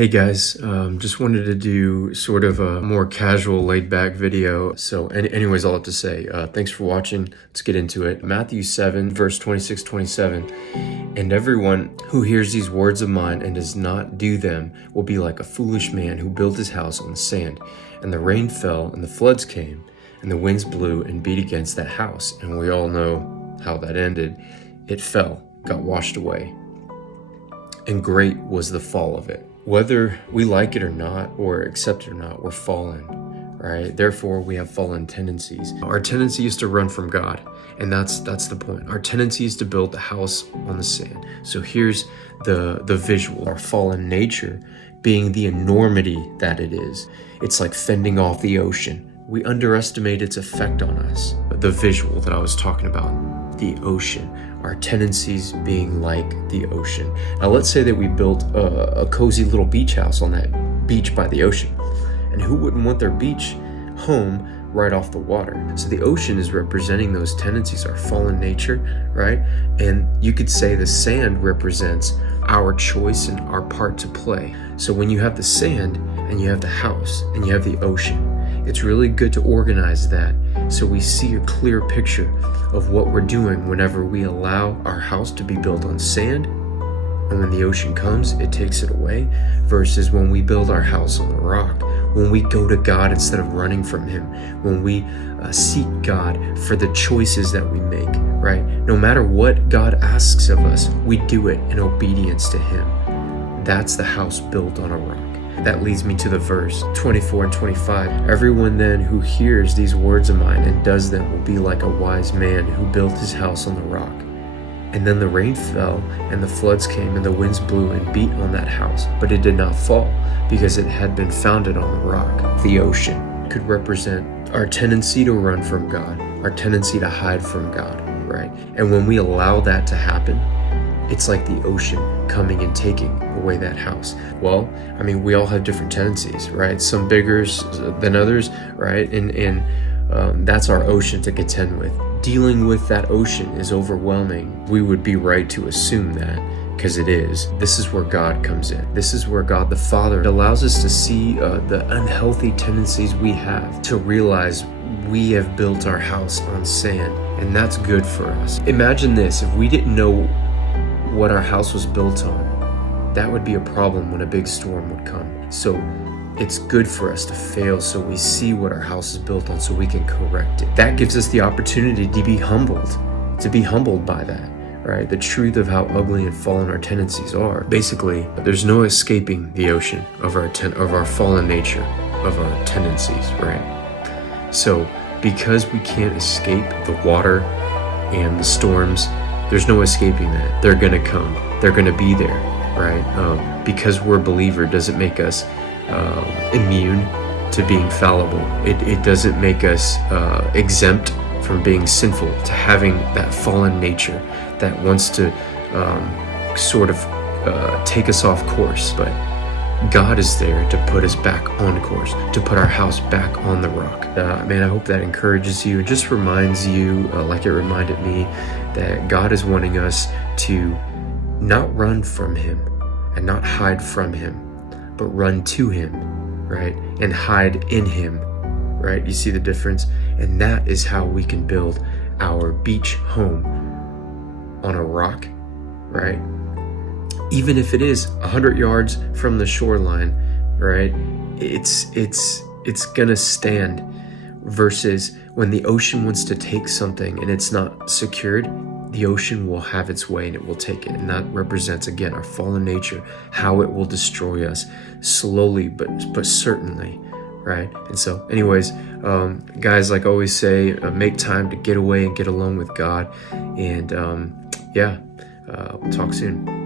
Hey guys, just wanted to do sort of a more casual, laid-back video. So anyways, all I have to say, thanks for watching. Let's get into it. Matthew 7, verse 26-27. And everyone who hears these words of mine and does not do them will be like a foolish man who built his house on the sand. And the rain fell, and the floods came, and the winds blew and beat against that house. And we all know how that ended. It fell, got washed away. And great was the fall of it. Whether we like it or not, or accept it or not, we're fallen, right? Therefore, we have fallen tendencies. Our tendency is to run from God, and that's the point. Our tendency is to build the house on the sand. So here's the visual. Our fallen nature being the enormity that it is. It's like fending off the ocean. We underestimate its effect on us. The visual that I was talking about, the ocean. Our tendencies being like the ocean. Now let's say that we built a cozy little beach house on that beach by the ocean. And who wouldn't want their beach home right off the water? So the ocean is representing those tendencies, our fallen nature, right? And you could say the sand represents our choice and our part to play. So when you have the sand and you have the house and you have the ocean, it's really good to organize that so we see a clear picture of what we're doing whenever we allow our house to be built on sand, and when the ocean comes, it takes it away, versus when we build our house on the rock, when we go to God instead of running from Him, when we seek God for the choices that we make, right? No matter what God asks of us, we do it in obedience to Him. That's the house built on a rock. That leads me to the verse 24 and 25. Everyone then who hears these words of mine and does them will be like a wise man who built his house on the rock. And then the rain fell, and the floods came, and the winds blew and beat on that house, but it did not fall, because it had been founded on the rock. The ocean could represent our tendency to run from God, our tendency to hide from God, right? And when we allow that to happen, it's like the ocean coming and taking away that house. Well, I mean, we all have different tendencies, right? Some bigger than others, right? And that's our ocean to contend with. Dealing with that ocean is overwhelming. We would be right to assume that, because it is. This is where God comes in. This is where God the Father allows us to see the unhealthy tendencies we have, to realize we have built our house on sand, and that's good for us. Imagine this, if we didn't know what our house was built on, that would be a problem when a big storm would come. So it's good for us to fail so we see what our house is built on, so we can correct it. That gives us the opportunity to be humbled by that, right? The truth of how ugly and fallen our tendencies are. Basically, there's no escaping the ocean of our fallen nature, of our tendencies, right? So because we can't escape the water and the storms, there's no escaping that. They're gonna come. They're gonna be there, right? Because we're a believer doesn't make us immune to being fallible. It doesn't make us exempt from being sinful, to having that fallen nature that wants to sort of take us off course. But God is there to put us back on course, to put our house back on the rock. Man, I hope that encourages you. It just reminds you, like it reminded me, that God is wanting us to not run from Him and not hide from Him, but run to Him, right? And hide in Him, right? You see the difference? And that is how we can build our beach home on a rock, right? Even if it is 100 yards from the shoreline, right? It's gonna stand, versus when the ocean wants to take something and it's not secured, the ocean will have its way and it will take it. And that represents, again, our fallen nature, how it will destroy us slowly but certainly, right? And so anyways, guys, like I always say, make time to get away and get alone with God. And we'll talk soon.